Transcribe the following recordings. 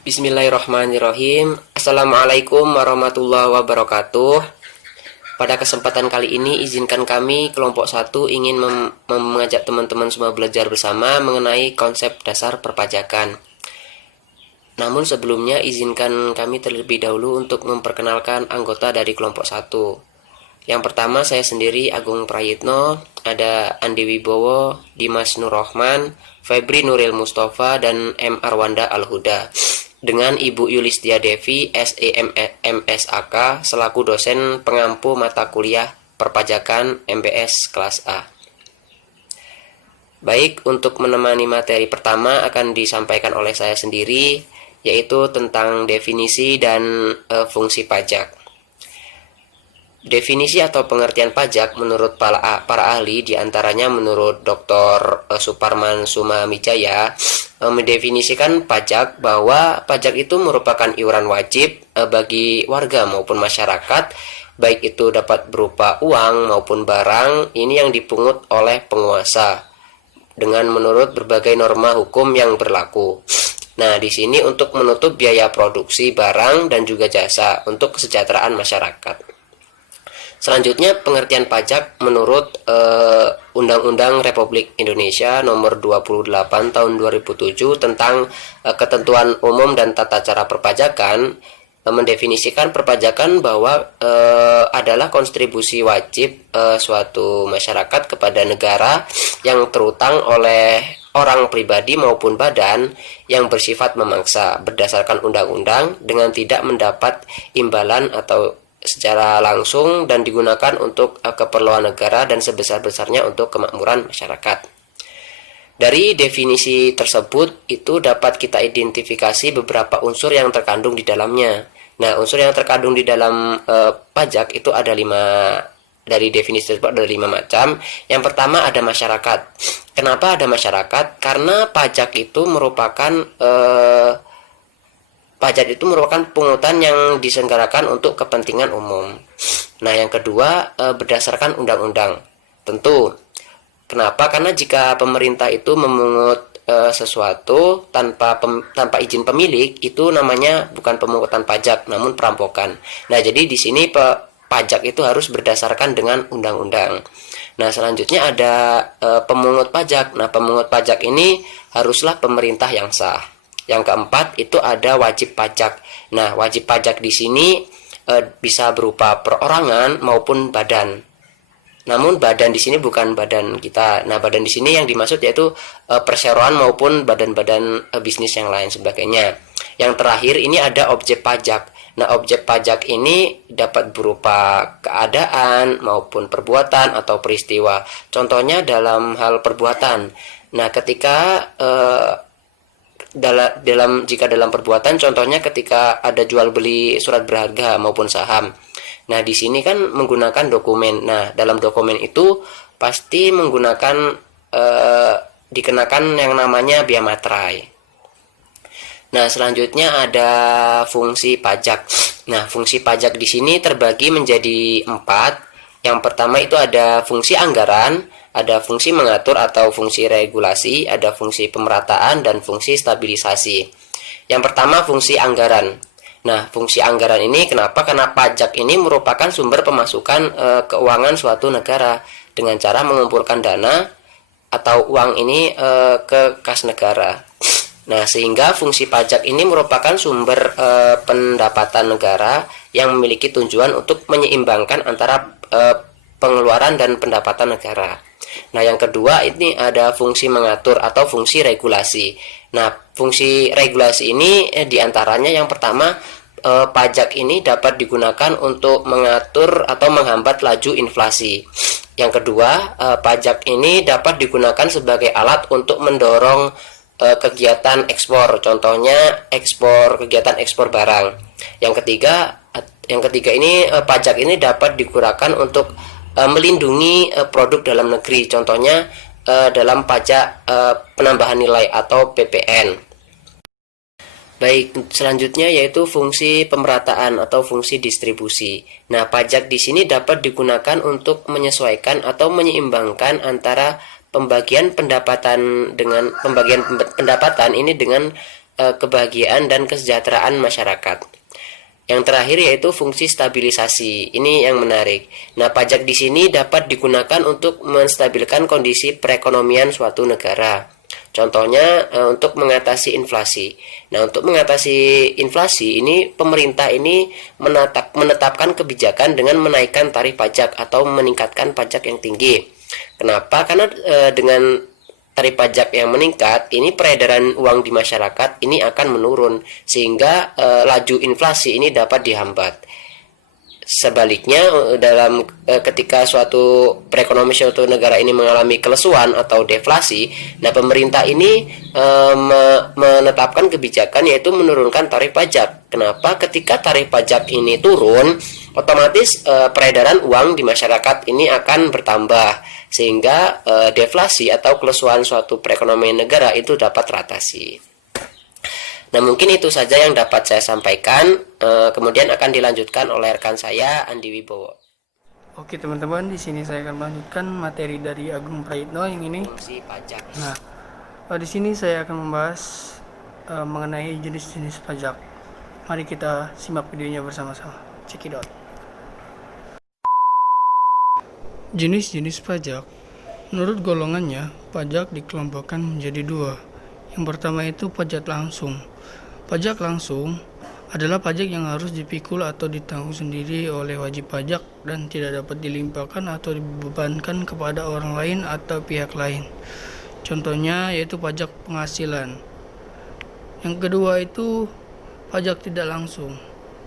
Bismillahirrahmanirrahim. Assalamualaikum warahmatullahi wabarakatuh. Pada kesempatan kali ini izinkan kami kelompok 1 ingin mengajak teman-teman semua belajar bersama mengenai konsep dasar perpajakan. Namun sebelumnya izinkan kami terlebih dahulu untuk memperkenalkan anggota dari kelompok 1. Yang pertama saya sendiri Agung Prayitno, ada Andi Wibowo, Dimas Nurrohman, Febri Nuril Mustafa, dan M. Arwanda Al-Huda. Dengan Ibu Yulistia Devi, SEMSAK, selaku dosen pengampu mata kuliah perpajakan MBS kelas A. Baik, untuk menemani materi pertama akan disampaikan oleh saya sendiri, yaitu tentang definisi dan fungsi pajak. Definisi atau pengertian pajak menurut para ahli, diantaranya menurut Dr. Suparman Sumamijaya, mendefinisikan pajak bahwa pajak itu merupakan iuran wajib bagi warga maupun masyarakat, baik itu dapat berupa uang maupun barang, ini yang dipungut oleh penguasa dengan menurut berbagai norma hukum yang berlaku. Nah, di sini untuk menutup biaya produksi barang dan juga jasa untuk kesejahteraan masyarakat. Selanjutnya, pengertian pajak menurut Undang-Undang Republik Indonesia Nomor 28 Tahun 2007 tentang Ketentuan Umum dan Tata Cara Perpajakan, mendefinisikan perpajakan bahwa adalah kontribusi wajib suatu masyarakat kepada negara yang terutang oleh orang pribadi maupun badan yang bersifat memaksa berdasarkan undang-undang dengan tidak mendapat imbalan atau secara langsung dan digunakan untuk keperluan negara dan sebesar-besarnya untuk kemakmuran masyarakat. Dari definisi tersebut itu dapat kita identifikasi beberapa unsur yang terkandung di dalamnya. Nah, unsur yang terkandung di dalam pajak itu ada 5, dari definisi tersebut ada 5 macam. Yang pertama ada masyarakat. Kenapa ada masyarakat? Karena pajak itu merupakan pungutan yang diselenggarakan untuk kepentingan umum. Nah, yang kedua berdasarkan undang-undang. Tentu. Kenapa? Karena jika pemerintah itu memungut sesuatu tanpa izin pemilik, itu namanya bukan pemungutan pajak, namun perampokan. Nah, jadi di sini pajak itu harus berdasarkan dengan undang-undang. Nah, selanjutnya ada pemungut pajak. Nah, pemungut pajak ini haruslah pemerintah yang sah. Yang keempat itu ada wajib pajak. Nah, wajib pajak di sini bisa berupa perorangan maupun badan. Namun badan di sini bukan badan kita. Nah, badan di sini yang dimaksud yaitu perseroan maupun badan-badan bisnis yang lain sebagainya. Yang terakhir ini ada objek pajak. Nah, objek pajak ini dapat berupa keadaan maupun perbuatan atau peristiwa. Contohnya dalam hal perbuatan. Nah, ketika jika dalam perbuatan, contohnya ketika ada jual beli surat berharga maupun saham. Nah, di sini kan menggunakan dokumen. Nah, dalam dokumen itu pasti menggunakan dikenakan yang namanya bea materai. Nah, selanjutnya ada fungsi pajak. Nah, fungsi pajak di sini terbagi menjadi 4. Yang pertama itu ada fungsi anggaran, ada fungsi mengatur atau fungsi regulasi, ada fungsi pemerataan, dan fungsi stabilisasi. Yang pertama fungsi anggaran. Nah, fungsi anggaran ini kenapa? Karena pajak ini merupakan sumber pemasukan keuangan suatu negara dengan cara mengumpulkan dana atau uang ini ke kas negara. Nah, sehingga fungsi pajak ini merupakan sumber pendapatan negara yang memiliki tujuan untuk menyeimbangkan antara pengeluaran dan pendapatan negara. Nah, yang kedua ini ada fungsi mengatur atau fungsi regulasi. Nah, fungsi regulasi ini diantaranya yang pertama, pajak ini dapat digunakan untuk mengatur atau menghambat laju inflasi. Yang kedua, pajak ini dapat digunakan sebagai alat untuk mendorong kegiatan ekspor, contohnya kegiatan ekspor barang. Yang ketiga ini pajak ini dapat digunakan untuk melindungi produk dalam negeri, contohnya dalam pajak penambahan nilai atau PPN. Baik, selanjutnya yaitu fungsi pemerataan atau fungsi distribusi. Nah, pajak di sini dapat digunakan untuk menyesuaikan atau menyeimbangkan antara pembagian pendapatan ini dengan kebahagiaan dan kesejahteraan masyarakat. Yang terakhir yaitu fungsi stabilisasi. Ini yang menarik. Nah, pajak di sini dapat digunakan untuk menstabilkan kondisi perekonomian suatu negara. Contohnya untuk mengatasi inflasi. Nah, untuk mengatasi inflasi ini pemerintah ini menetapkan kebijakan dengan menaikkan tarif pajak atau meningkatkan pajak yang tinggi. Kenapa? Karena dengan tarif pajak yang meningkat, ini peredaran uang di masyarakat ini akan menurun sehingga laju inflasi ini dapat dihambat. Sebaliknya dalam ketika suatu perekonomian suatu negara ini mengalami kelesuan atau deflasi, nah pemerintah ini menetapkan kebijakan yaitu menurunkan tarif pajak. Kenapa? Ketika tarif pajak ini turun, otomatis peredaran uang di masyarakat ini akan bertambah sehingga deflasi atau kelesuan suatu perekonomian negara itu dapat teratasi. Nah, mungkin itu saja yang dapat saya sampaikan. Kemudian akan dilanjutkan oleh rekan saya Andi Wibowo. Oke teman-teman, di sini saya akan melanjutkan materi dari Agung Praitno yang ini. Fungsi pajak. Nah, di sini saya akan membahas mengenai jenis-jenis pajak. Mari kita simak videonya bersama-sama. Check it out. Jenis-jenis pajak. Menurut golongannya, pajak dikelompokkan menjadi dua. Yang pertama itu pajak langsung. Pajak langsung adalah pajak yang harus dipikul atau ditanggung sendiri oleh wajib pajak dan tidak dapat dilimpahkan atau dibebankan kepada orang lain atau pihak lain. Contohnya yaitu pajak penghasilan. Yang kedua itu pajak tidak langsung.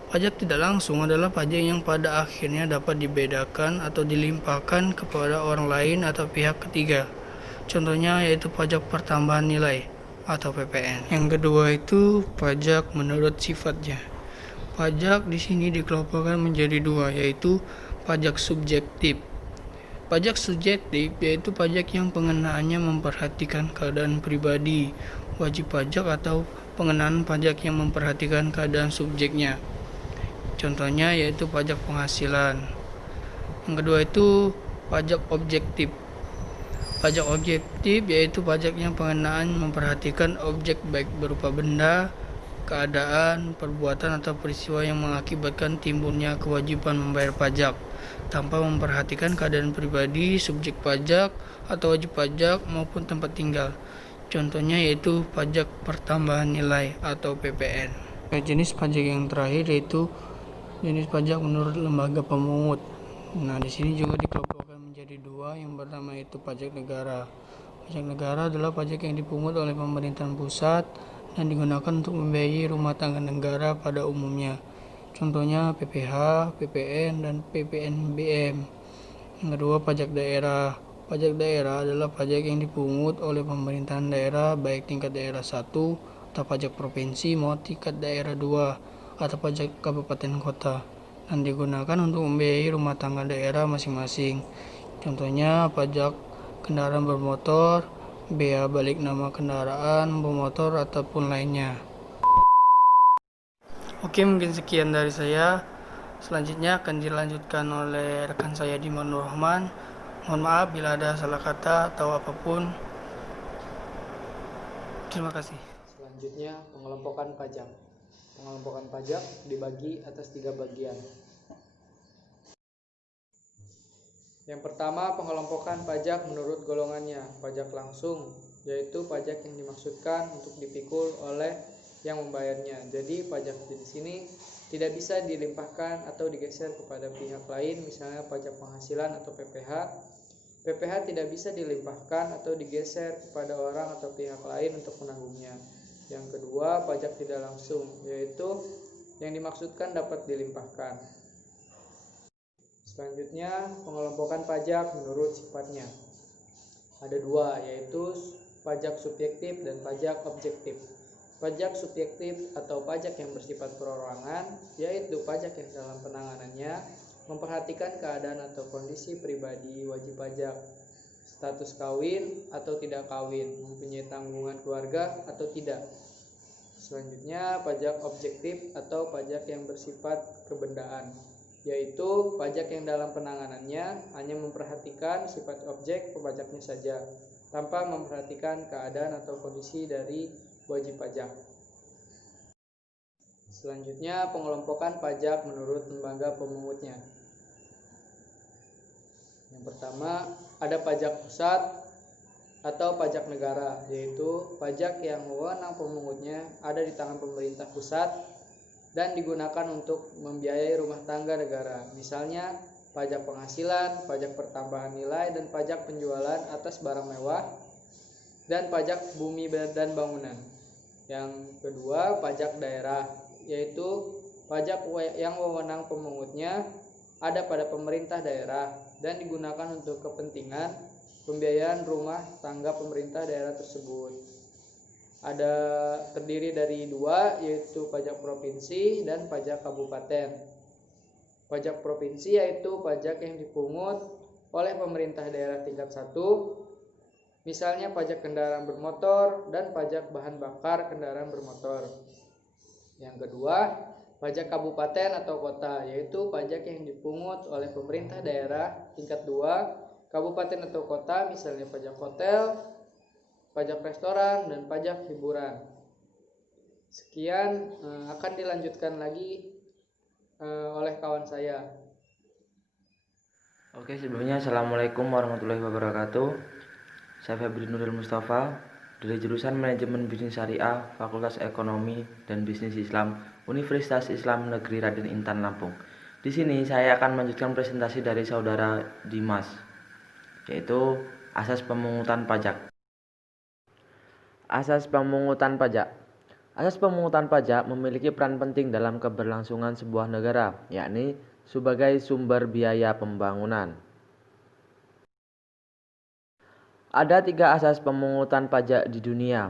Pajak tidak langsung adalah pajak yang pada akhirnya dapat dibedakan atau dilimpahkan kepada orang lain atau pihak ketiga. Contohnya yaitu pajak pertambahan nilai atau PPN. Yang kedua itu pajak menurut sifatnya. Pajak di sini dikelompokkan menjadi dua, yaitu pajak subjektif. Pajak subjektif yaitu pajak yang pengenaannya memperhatikan keadaan pribadi wajib pajak atau pengenaan pajak yang memperhatikan keadaan subjeknya. Contohnya yaitu pajak penghasilan. Yang kedua itu pajak objektif. Pajak objektif yaitu pajak yang pengenaan memperhatikan objek baik berupa benda, keadaan, perbuatan atau peristiwa yang mengakibatkan timbulnya kewajiban membayar pajak tanpa memperhatikan keadaan pribadi, subjek pajak atau wajib pajak maupun tempat tinggal. Contohnya yaitu pajak pertambahan nilai atau PPN. Jenis pajak yang terakhir yaitu jenis pajak menurut lembaga pemungut. Nah, di sini juga dikelompokkan menjadi dua. Yang pertama itu pajak negara. Pajak negara adalah pajak yang dipungut oleh pemerintahan pusat dan digunakan untuk membiayai rumah tangga negara pada umumnya. Contohnya PPh, PPN, dan PPNBM. Yang kedua pajak daerah. Pajak daerah adalah pajak yang dipungut oleh pemerintahan daerah baik tingkat daerah 1 atau pajak provinsi maupun tingkat daerah 2 atau pajak kabupaten kota dan digunakan untuk membiayai rumah tangga daerah masing-masing. Contohnya pajak kendaraan bermotor, bea balik nama kendaraan bermotor ataupun lainnya. Oke, mungkin sekian dari saya. Selanjutnya akan dilanjutkan oleh rekan saya Diman Rahman. Mohon maaf bila ada salah kata atau apapun. Terima kasih. Selanjutnya pengelompokan pajak. Pengelompokan pajak dibagi atas 3 bagian. Yang pertama, pengelompokan pajak menurut golongannya. Pajak langsung, yaitu pajak yang dimaksudkan untuk dipikul oleh yang membayarnya. Jadi pajak di sini tidak bisa dilimpahkan atau digeser kepada pihak lain, misalnya pajak penghasilan atau PPh. PPh tidak bisa dilimpahkan atau digeser kepada orang atau pihak lain untuk menanggungnya. Yang kedua, pajak tidak langsung, yaitu yang dimaksudkan dapat dilimpahkan. Selanjutnya, pengelompokan pajak menurut sifatnya. Ada dua, yaitu pajak subjektif dan pajak objektif. Pajak subjektif atau pajak yang bersifat perorangan, yaitu pajak yang dalam penanganannya memperhatikan keadaan atau kondisi pribadi wajib pajak, status kawin atau tidak kawin, mempunyai tanggungan keluarga atau tidak. Selanjutnya, pajak objektif atau pajak yang bersifat kebendaan, yaitu pajak yang dalam penanganannya hanya memperhatikan sifat objek pajaknya saja, tanpa memperhatikan keadaan atau kondisi dari wajib pajak. Selanjutnya, pengelompokan pajak menurut lembaga pemungutnya. Yang pertama, ada pajak pusat atau pajak negara, yaitu pajak yang wewenang pemungutnya ada di tangan pemerintah pusat dan digunakan untuk membiayai rumah tangga negara. Misalnya, pajak penghasilan, pajak pertambahan nilai, dan pajak penjualan atas barang mewah, dan pajak bumi dan bangunan. Yang kedua, pajak daerah, yaitu pajak yang wewenang pemungutnya ada pada pemerintah daerah dan digunakan untuk kepentingan pembiayaan rumah tangga pemerintah daerah tersebut. Terdiri dari dua, yaitu pajak provinsi dan pajak kabupaten. Pajak provinsi yaitu pajak yang dipungut oleh pemerintah daerah tingkat 1, misalnya pajak kendaraan bermotor dan pajak bahan bakar kendaraan bermotor. Yang kedua, pajak kabupaten atau kota, yaitu pajak yang dipungut oleh pemerintah daerah tingkat 2, kabupaten atau kota, misalnya pajak hotel, pajak restoran, dan pajak hiburan. Sekian, akan dilanjutkan lagi oleh kawan saya. Oke, sebelumnya Assalamualaikum warahmatullahi wabarakatuh. Saya Febri Nuril Mustafa dari jurusan Manajemen Bisnis Syariah, Fakultas Ekonomi dan Bisnis Islam, Universitas Islam Negeri Raden Intan Lampung. Di sini saya akan melanjutkan presentasi dari saudara Dimas, yaitu asas pemungutan pajak. Asas pemungutan pajak. Asas pemungutan pajak memiliki peran penting dalam keberlangsungan sebuah negara, yakni sebagai sumber biaya pembangunan. Ada 3 asas pemungutan pajak di dunia.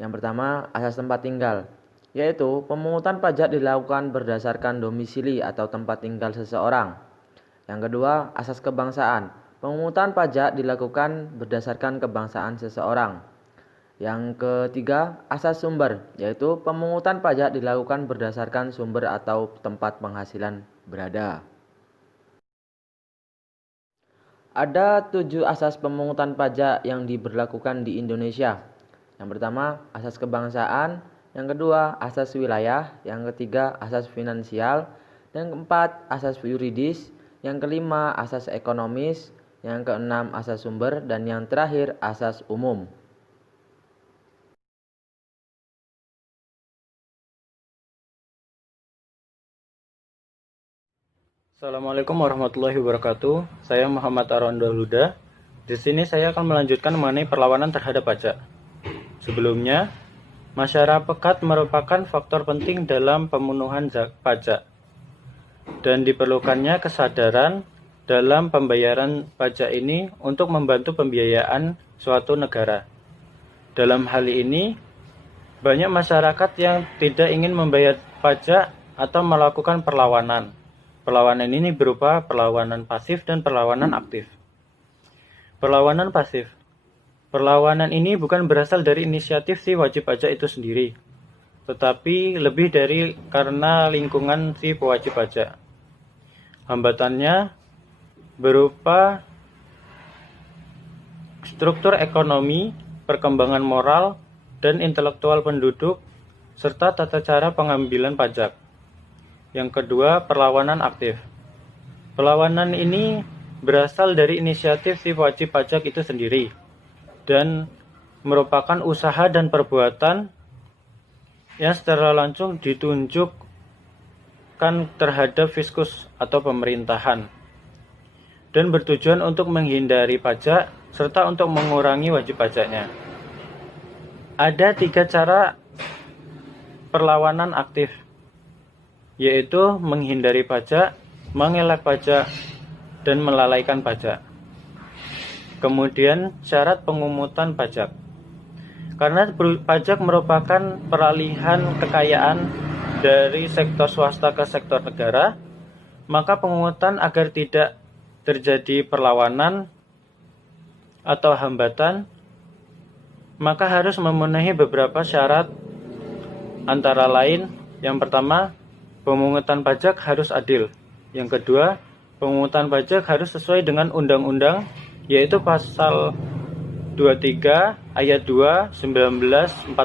Yang pertama, asas tempat tinggal, yaitu pemungutan pajak dilakukan berdasarkan domisili atau tempat tinggal seseorang. Yang kedua, asas kebangsaan. Pemungutan pajak dilakukan berdasarkan kebangsaan seseorang. Yang ketiga, asas sumber, yaitu pemungutan pajak dilakukan berdasarkan sumber atau tempat penghasilan berada. Ada 7 asas pemungutan pajak yang diberlakukan di Indonesia. Yang pertama, asas kebangsaan. Yang kedua, asas wilayah. Yang ketiga, asas finansial. Yang keempat, asas yuridis. Yang kelima, asas ekonomis. Yang keenam, asas sumber. Dan yang terakhir, asas umum. Assalamualaikum warahmatullahi wabarakatuh. Saya Muhammad Arwando Huda. Di sini saya akan melanjutkan mengenai perlawanan terhadap pajak. Sebelumnya, masyarakat merupakan faktor penting dalam pemenuhan pajak dan diperlukannya kesadaran dalam pembayaran pajak ini untuk membantu pembiayaan suatu negara. Dalam hal ini, banyak masyarakat yang tidak ingin membayar pajak atau melakukan perlawanan. Perlawanan ini berupa perlawanan pasif dan perlawanan aktif. Perlawanan pasif. Perlawanan ini bukan berasal dari inisiatif si wajib pajak itu sendiri, tetapi lebih dari karena lingkungan si pewajib pajak. Hambatannya berupa struktur ekonomi, perkembangan moral, dan intelektual penduduk, serta tata cara pengambilan pajak. Yang kedua, perlawanan aktif. Perlawanan ini berasal dari inisiatif si wajib pajak itu sendiri dan merupakan usaha dan perbuatan yang secara langsung ditunjukkan terhadap fiskus atau pemerintahan dan bertujuan untuk menghindari pajak serta untuk mengurangi wajib pajaknya. Ada 3 cara perlawanan aktif, yaitu menghindari pajak, mengelak pajak, dan melalaikan pajak. Kemudian syarat pengumutan pajak. Karena pajak merupakan peralihan kekayaan dari sektor swasta ke sektor negara, maka pengukutan agar tidak terjadi perlawanan atau hambatan, maka harus memenuhi beberapa syarat, antara lain, yang pertama, pemungutan pajak harus adil. Yang kedua, pemungutan pajak harus sesuai dengan undang-undang, yaitu pasal 23 ayat 2 1945.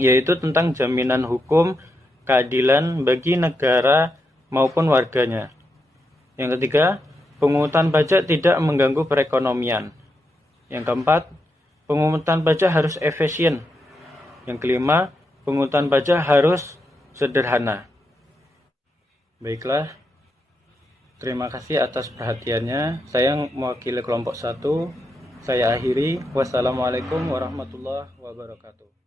yaitu tentang jaminan hukum, keadilan bagi negara maupun warganya. Yang ketiga, pungutan pajak tidak mengganggu perekonomian. Yang keempat, pungutan pajak harus efisien. Yang kelima, pungutan pajak harus sederhana. Baiklah, terima kasih atas perhatiannya. Saya mewakili kelompok 1. Saya akhiri. Wassalamualaikum warahmatullahi wabarakatuh.